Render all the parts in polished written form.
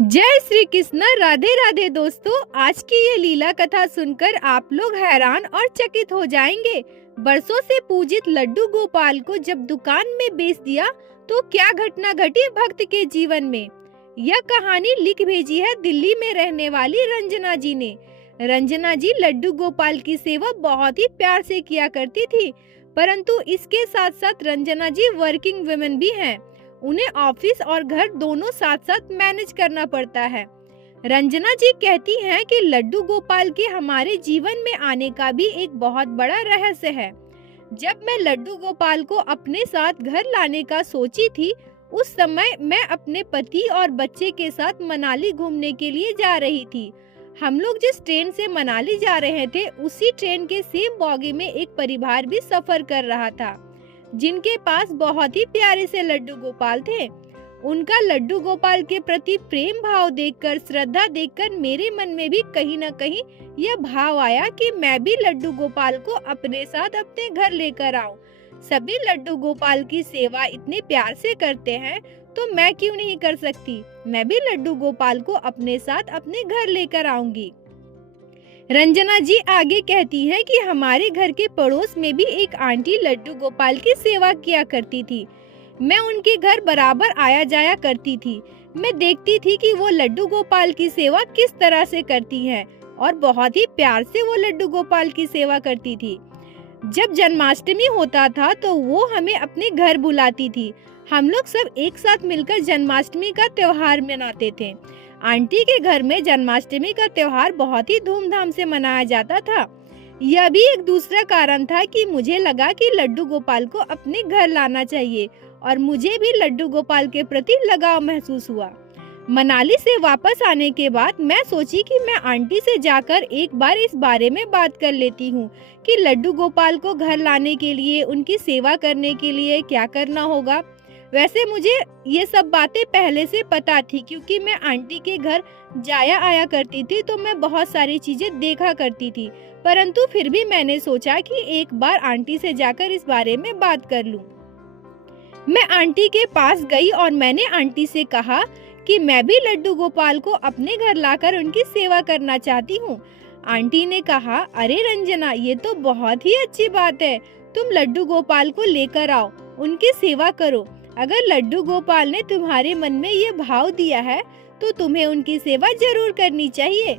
जय श्री कृष्ण। राधे राधे दोस्तों, आज की ये लीला कथा सुनकर आप लोग हैरान और चकित हो जाएंगे। बरसों से पूजित लड्डू गोपाल को जब दुकान में बेच दिया तो क्या घटना घटी भक्त के जीवन में। यह कहानी लिख भेजी है दिल्ली में रहने वाली रंजना जी ने। रंजना जी लड्डू गोपाल की सेवा बहुत ही प्यार से किया करती थी, परंतु इसके साथ साथ रंजना जी वर्किंग वुमेन भी हैं। उन्हें ऑफिस और घर दोनों साथ साथ मैनेज करना पड़ता है। रंजना जी कहती हैं कि लड्डू गोपाल के हमारे जीवन में आने का भी एक बहुत बड़ा रहस्य है। जब मैं लड्डू गोपाल को अपने साथ घर लाने का सोची थी, उस समय मैं अपने पति और बच्चे के साथ मनाली घूमने के लिए जा रही थी। हम लोग जिस ट्रेन से मनाली जा रहे थे, उसी ट्रेन के सेम बॉगी में एक परिवार भी सफर कर रहा था, जिनके पास बहुत ही प्यारे से लड्डू गोपाल थे। उनका लड्डू गोपाल के प्रति प्रेम भाव देखकर, श्रद्धा देखकर मेरे मन में भी कहीं न कहीं यह भाव आया कि मैं भी लड्डू गोपाल को अपने साथ अपने घर लेकर आऊं। सभी लड्डू गोपाल की सेवा इतने प्यार से करते हैं, तो मैं क्यों नहीं कर सकती। मैं भी लड्डू गोपाल को अपने साथ अपने घर लेकर आऊंगी। रंजना जी आगे कहती हैं कि हमारे घर के पड़ोस में भी एक आंटी लड्डू गोपाल की सेवा किया करती थी। मैं उनके घर बराबर आया जाया करती थी। मैं देखती थी कि वो लड्डू गोपाल की सेवा किस तरह से करती हैं, और बहुत ही प्यार से वो लड्डू गोपाल की सेवा करती थी। जब जन्माष्टमी होता था तो वो हमें अपने घर बुलाती थी। हम लोग सब एक साथ मिलकर जन्माष्टमी का त्योहार मनाते थे। आंटी के घर में जन्माष्टमी का त्योहार बहुत ही धूमधाम से मनाया जाता था। यह भी एक दूसरा कारण था कि मुझे लगा कि लड्डू गोपाल को अपने घर लाना चाहिए, और मुझे भी लड्डू गोपाल के प्रति लगाव महसूस हुआ। मनाली से वापस आने के बाद मैं सोची कि मैं आंटी से जाकर एक बार इस बारे में बात कर लेती हूँ कि लड्डू गोपाल को घर लाने के लिए, उनकी सेवा करने के लिए क्या करना होगा। वैसे मुझे ये सब बातें पहले से पता थी, क्योंकि मैं आंटी के घर जाया आया करती थी, तो मैं बहुत सारी चीजें देखा करती थी। परंतु फिर भी मैंने सोचा कि एक बार आंटी से जाकर इस बारे में बात कर लूं। मैं आंटी के पास गई और मैंने आंटी से कहा कि मैं भी लड्डू गोपाल को अपने घर लाकर उनकी सेवा करना चाहती हूँ। आंटी ने कहा, अरे रंजना, ये तो बहुत ही अच्छी बात है। तुम लड्डू गोपाल को लेकर आओ, उनकी सेवा करो। अगर लड्डू गोपाल ने तुम्हारे मन में ये भाव दिया है, तो तुम्हें उनकी सेवा जरूर करनी चाहिए।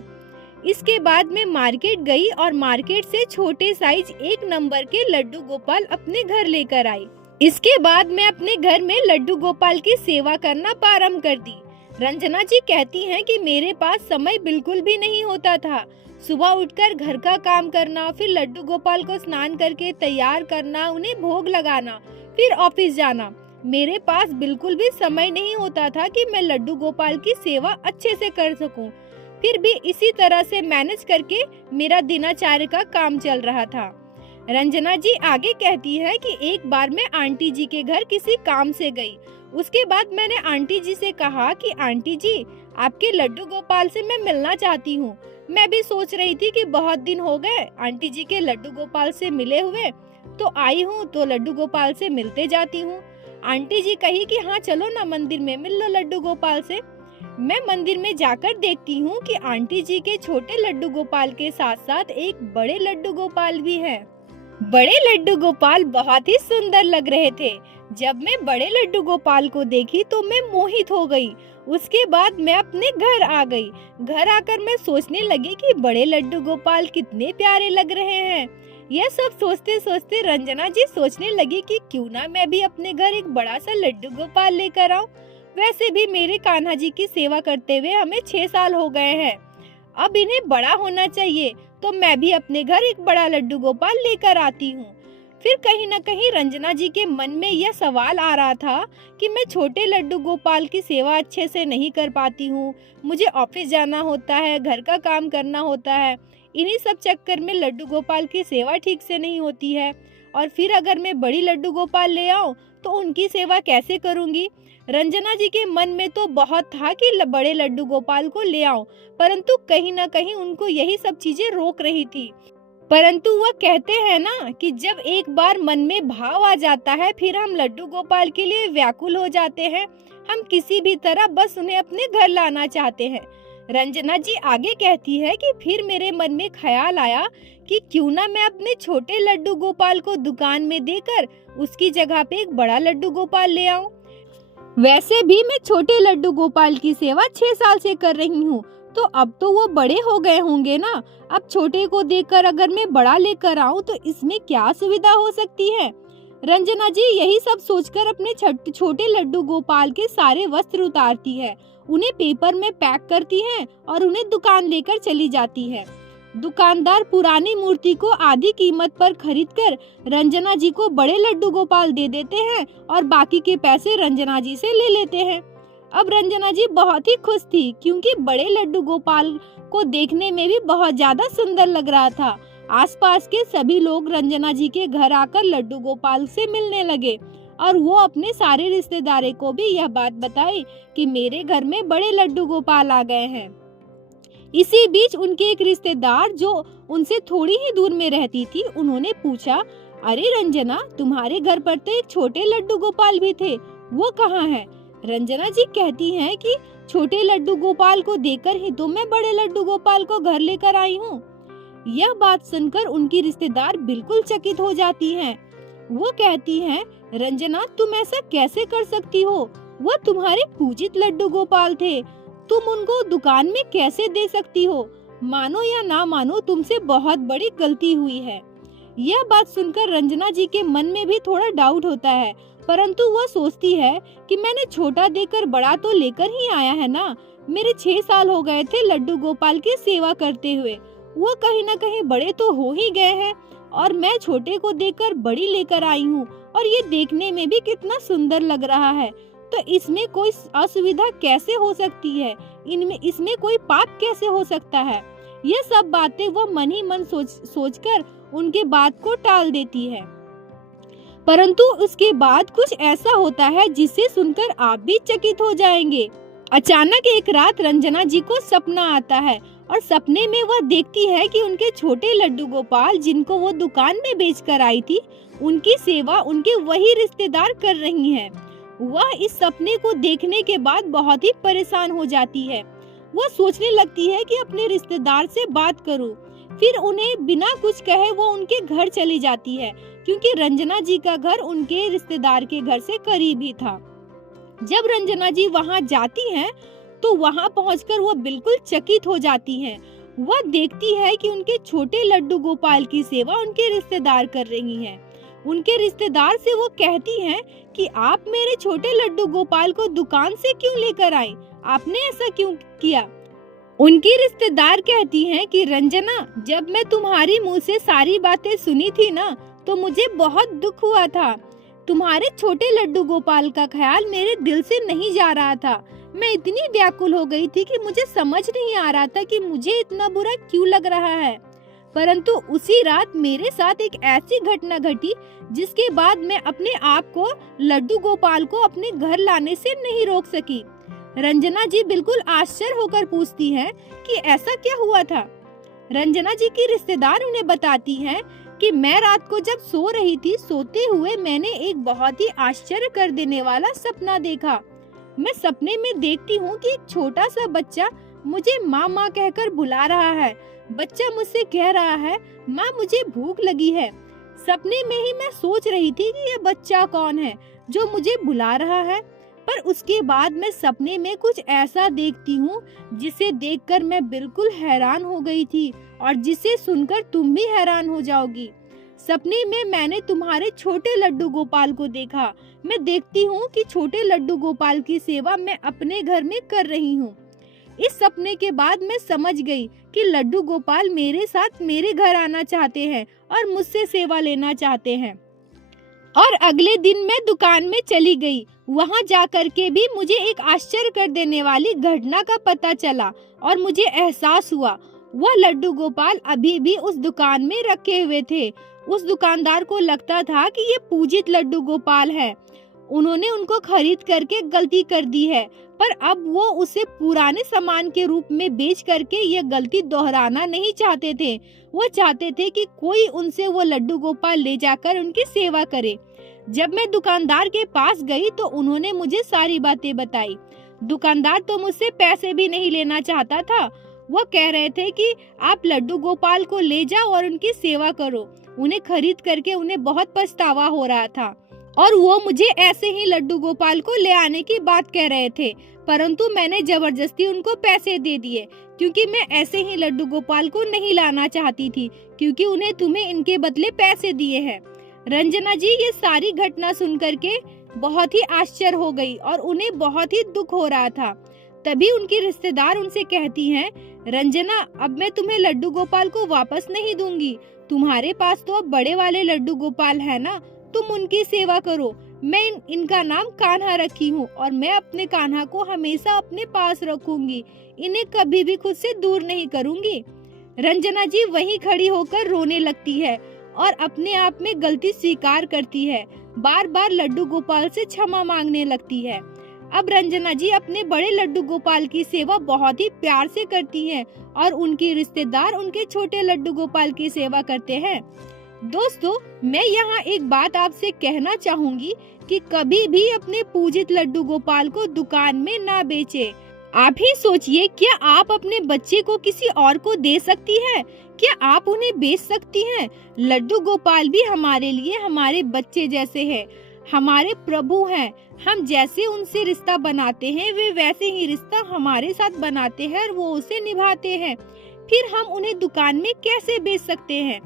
इसके बाद मैं मार्केट गई और मार्केट से छोटे साइज 1 नंबर के लड्डू गोपाल अपने घर लेकर आई। इसके बाद मैं अपने घर में लड्डू गोपाल की सेवा करना प्रारंभ कर दी। रंजना जी कहती हैं कि मेरे पास समय बिल्कुल भी नहीं होता था। सुबह उठकर घर का काम करना, फिर लड्डू गोपाल को स्नान करके तैयार करना, उन्हें भोग लगाना, फिर ऑफिस जाना। मेरे पास बिल्कुल भी समय नहीं होता था कि मैं लड्डू गोपाल की सेवा अच्छे से कर सकूं। फिर भी इसी तरह से मैनेज करके मेरा दिनचर्या का काम चल रहा था। रंजना जी आगे कहती है कि एक बार मैं आंटी जी के घर किसी काम से गई। उसके बाद मैंने आंटी जी से कहा कि आंटी जी, आपके लड्डू गोपाल से मैं मिलना चाहती हूँ। मैं भी सोच रही थी कि बहुत दिन हो गए आंटी जी के लड्डू गोपाल से मिले हुए, तो आई हूँ तो लड्डू गोपाल से मिलते जाती हूँ। आंटी जी कही कि हाँ चलो ना, मंदिर में मिल लो लड्डू गोपाल से। मैं मंदिर में जाकर देखती हूँ कि आंटी जी के छोटे लड्डू गोपाल के साथ साथ एक बड़े लड्डू गोपाल भी है। बड़े लड्डू गोपाल बहुत ही सुंदर लग रहे थे। जब मैं बड़े लड्डू गोपाल को देखी तो मैं मोहित हो गई। उसके बाद मैं अपने घर आ गई। घर आकर मैं सोचने लगी कि बड़े लड्डू गोपाल कितने प्यारे लग रहे हैं। यह सब सोचते सोचते रंजना जी सोचने लगी कि क्यों ना मैं भी अपने घर एक बड़ा सा लड्डू गोपाल लेकर आऊं। वैसे भी मेरे कान्हा जी की सेवा करते हुए हमें 6 साल हो गए हैं। अब इन्हें बड़ा होना चाहिए, तो मैं भी अपने घर एक बड़ा लड्डू गोपाल लेकर आती हूँ। फिर कहीं न कहीं रंजना जी के मन में यह सवाल आ रहा था कि मैं छोटे लड्डू गोपाल की सेवा अच्छे से नहीं कर पाती हूँ। मुझे ऑफिस जाना होता है, घर का काम करना होता है। इन्हीं सब चक्कर में लड्डू गोपाल की सेवा ठीक से नहीं होती है। और फिर अगर मैं बड़ी लड्डू गोपाल ले आऊं तो उनकी सेवा कैसे करूंगी। रंजना जी के मन में तो बहुत था कि बड़े लड्डू गोपाल को ले आऊं, परंतु कहीं न कहीं उनको यही सब चीजें रोक रही थी। परंतु वह कहते हैं ना कि जब एक बार मन में भाव आ जाता है फिर हम लड्डू गोपाल के लिए व्याकुल हो जाते हैं। हम किसी भी तरह बस उन्हें अपने घर लाना चाहते हैं। रंजना जी आगे कहती है कि फिर मेरे मन में ख्याल आया कि क्यों ना मैं अपने छोटे लड्डू गोपाल को दुकान में देकर उसकी जगह पे एक बड़ा लड्डू गोपाल ले आऊं। वैसे भी मैं छोटे लड्डू गोपाल की सेवा 6 साल से कर रही हूँ, तो अब तो वो बड़े हो गए होंगे ना। अब छोटे को देखकर अगर मैं बड़ा लेकर आऊं तो इसमें क्या सुविधा हो सकती है। रंजना जी यही सब सोचकर अपने छोटे लड्डू गोपाल के सारे वस्त्र उतारती है, उन्हें पेपर में पैक करती है और उन्हें दुकान लेकर चली जाती है। दुकानदार पुरानी मूर्ति को आधी कीमत पर खरीदकर रंजना जी को बड़े लड्डू गोपाल दे देते हैं और बाकी के पैसे रंजना जी से ले लेते हैं। अब रंजना जी बहुत ही खुश थी क्योंकि बड़े लड्डू गोपाल को देखने में भी बहुत ज्यादा सुंदर लग रहा था। आसपास के सभी लोग रंजना जी के घर आकर लड्डू गोपाल से मिलने लगे और वो अपने सारे रिश्तेदारों को भी यह बात बताई कि मेरे घर में बड़े लड्डू गोपाल आ गए हैं। इसी बीच उनके एक रिश्तेदार जो उनसे थोड़ी ही दूर में रहती थी, उन्होंने पूछा, अरे रंजना, तुम्हारे घर पर तो एक छोटे लड्डू गोपाल भी थे, वो कहाँ है? रंजना जी कहती हैं कि छोटे लड्डू गोपाल को देखकर ही तो मैं बड़े लड्डू गोपाल को घर लेकर आई हूँ। यह बात सुनकर उनकी रिश्तेदार बिल्कुल चकित हो जाती हैं। वो कहती हैं, रंजना, तुम ऐसा कैसे कर सकती हो? वो तुम्हारे पूजित लड्डू गोपाल थे, तुम उनको दुकान में कैसे दे सकती हो? मानो या ना मानो, तुमसे बहुत बड़ी गलती हुई है। यह बात सुनकर रंजना जी के मन में भी थोड़ा डाउट होता है, परंतु वह सोचती है कि मैंने छोटा देकर बड़ा तो लेकर ही आया है ना। मेरे 6 साल हो गए थे लड्डू गोपाल की सेवा करते हुए, वो कहीं न कहीं बड़े तो हो ही गए हैं और मैं छोटे को देकर बड़ी लेकर आई हूँ और ये देखने में भी कितना सुंदर लग रहा है, तो इसमें कोई असुविधा कैसे हो सकती है? इसमें कोई पाप कैसे हो सकता है? ये सब बातें वह मन ही मन सोचकर उनके बात को टाल देती है। परंतु उसके बाद कुछ ऐसा होता है जिसे सुनकर आप भी चकित हो जाएंगे। अचानक एक रात रंजना जी को सपना आता है और सपने में वह देखती है कि उनके छोटे लड्डू गोपाल जिनको वो दुकान में बेचकर आई थी, उनकी सेवा उनके वही रिश्तेदार कर रही हैं। वह इस सपने को देखने के बाद बहुत ही परेशान हो जाती है। वह सोचने लगती है कि अपने रिश्तेदार से बात करूं। फिर उन्हें बिना कुछ कहे वो उनके घर चली जाती है, क्योंकि रंजना जी का घर उनके रिश्तेदार के घर से करीब ही था। जब रंजना जी वहां जाती हैं, तो वहां पहुंचकर वो बिल्कुल चकित हो जाती हैं। वह देखती है कि उनके छोटे लड्डू गोपाल की सेवा उनके रिश्तेदार कर रही हैं। उनके रिश्तेदार से वो कहती हैं कि आप मेरे छोटे लड्डू गोपाल को दुकान से क्यों लेकर आए? आपने ऐसा क्यों किया? उनकी रिश्तेदार कहती हैं कि रंजना, जब मैं तुम्हारी मुंह से सारी बातें सुनी थी ना, तो मुझे बहुत दुख हुआ था। तुम्हारे छोटे लड्डू गोपाल का ख्याल मेरे दिल से नहीं जा रहा था। मैं इतनी व्याकुल हो गई थी कि मुझे समझ नहीं आ रहा था कि मुझे इतना बुरा क्यों लग रहा है। परंतु उसी रात मेरे साथ एक ऐसी घटना घटी जिसके बाद मैं अपने आप को लड्डू गोपाल को अपने घर लाने से नहीं रोक सकी। रंजना जी बिल्कुल आश्चर्य होकर पूछती हैं कि ऐसा क्या हुआ था। रंजना जी की रिश्तेदार उन्हें बताती हैं कि मैं रात को जब सो रही थी, सोते हुए मैंने एक बहुत ही आश्चर्य कर देने वाला सपना देखा। मैं सपने में देखती हूँ कि एक छोटा सा बच्चा मुझे माँ माँ कहकर बुला रहा है। बच्चा मुझसे कह रहा है, माँ मुझे भूख लगी है। सपने में ही मैं सोच रही थी कि यह बच्चा कौन है जो मुझे बुला रहा है। पर उसके बाद मैं सपने में कुछ ऐसा देखती हूँ जिसे देखकर मैं बिल्कुल हैरान हो गई थी और जिसे सुनकर तुम भी हैरान हो जाओगी। सपने में मैंने तुम्हारे छोटे लड्डू गोपाल को देखा। मैं देखती हूँ कि छोटे लड्डू गोपाल की सेवा मैं अपने घर में कर रही हूँ। इस सपने के बाद मैं समझ गई कि लड्डू गोपाल मेरे साथ मेरे घर आना चाहते हैं और मुझसे सेवा लेना चाहते हैं। और अगले दिन मैं दुकान में चली गई। वहां जाकर के भी मुझे एक आश्चर्य कर देने वाली घटना का पता चला और मुझे एहसास हुआ वह लड्डू गोपाल अभी भी उस दुकान में रखे हुए थे। उस दुकानदार को लगता था कि ये पूजित लड्डू गोपाल है, उन्होंने उनको खरीद करके गलती कर दी है। पर अब वो उसे पुराने सामान के रूप में बेच करके यह गलती दोहराना नहीं चाहते थे। वो चाहते थे कि कोई उनसे वो लड्डू गोपाल ले जाकर उनकी सेवा करे। जब मैं दुकानदार के पास गई तो उन्होंने मुझे सारी बातें बताई। दुकानदार तो मुझसे पैसे भी नहीं लेना चाहता था। वो कह रहे थे कि आप लड्डू गोपाल को ले जाओ और उनकी सेवा करो। उन्हें खरीद करके उन्हें बहुत पछतावा हो रहा था और वो मुझे ऐसे ही लड्डू गोपाल को ले आने की बात कह रहे थे, परंतु मैंने जबरदस्ती उनको पैसे दे दिए क्योंकि मैं ऐसे ही लड्डू गोपाल को नहीं लाना चाहती थी, क्योंकि उन्हें तुम्हें इनके बदले पैसे दिए हैं। रंजना जी ये सारी घटना सुन करके बहुत ही आश्चर्य हो गई और उन्हें बहुत ही दुख हो रहा था। तभी उनकी रिश्तेदार उनसे कहती हैं, रंजना अब मैं तुम्हें लड्डू गोपाल को वापस नहीं दूंगी। तुम्हारे पास तो अब बड़े वाले लड्डू गोपाल है ना, तुम उनकी सेवा करो। मैं इनका नाम कान्हा रखी हूँ और मैं अपने कान्हा को हमेशा अपने पास रखूंगी। इन्हें कभी भी खुद से दूर नहीं करूंगी। रंजना जी वहीं खड़ी होकर रोने लगती है और अपने आप में गलती स्वीकार करती है। बार बार लड्डू गोपाल से क्षमा मांगने लगती है। अब रंजना जी अपने बड़े लड्डू गोपाल की सेवा बहुत ही प्यार से करती हैं और उनकी रिश्तेदार उनके छोटे लड्डू गोपाल की सेवा करते हैं। दोस्तों, मैं यहाँ एक बात आपसे कहना चाहूंगी कि कभी भी अपने पूजित लड्डू गोपाल को दुकान में ना बेचे। आप ही सोचिए, क्या आप अपने बच्चे को किसी और को दे सकती हैं? क्या आप उन्हें बेच सकती हैं? लड्डू गोपाल भी हमारे लिए हमारे बच्चे जैसे हैं, हमारे प्रभु हैं। हम जैसे उनसे रिश्ता बनाते हैं वे वैसे ही रिश्ता हमारे साथ बनाते हैं और वो उसे निभाते हैं। फिर हम उन्हें दुकान में कैसे बेच सकते हैं?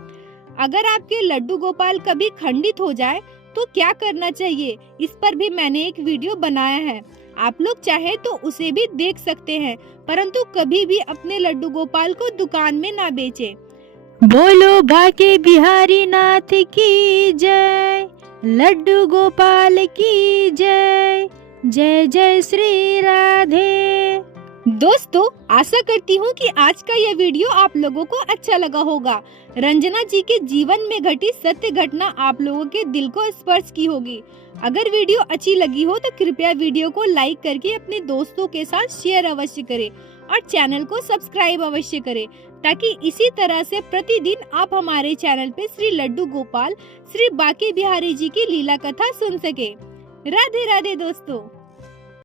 अगर आपके लड्डू गोपाल कभी खंडित हो जाए तो क्या करना चाहिए, इस पर भी मैंने एक वीडियो बनाया है। आप लोग चाहे तो उसे भी देख सकते हैं, परंतु कभी भी अपने लड्डू गोपाल को दुकान में ना बेचें। बोलो बाके बिहारी नाथ की जय, लड्डू गोपाल की जय, जय जय श्री राधे। दोस्तों, आशा करती हूँ कि आज का यह वीडियो आप लोगों को अच्छा लगा होगा। रंजना जी के जीवन में घटी सत्य घटना आप लोगों के दिल को स्पर्श की होगी। अगर वीडियो अच्छी लगी हो तो कृपया वीडियो को लाइक करके अपने दोस्तों के साथ शेयर अवश्य करें और चैनल को सब्सक्राइब अवश्य करें, ताकि इसी तरह से प्रतिदिन आप हमारे चैनल पे श्री लड्डू गोपाल, श्री बाके बिहारी जी की लीला कथा सुन सके। राधे राधे दोस्तों।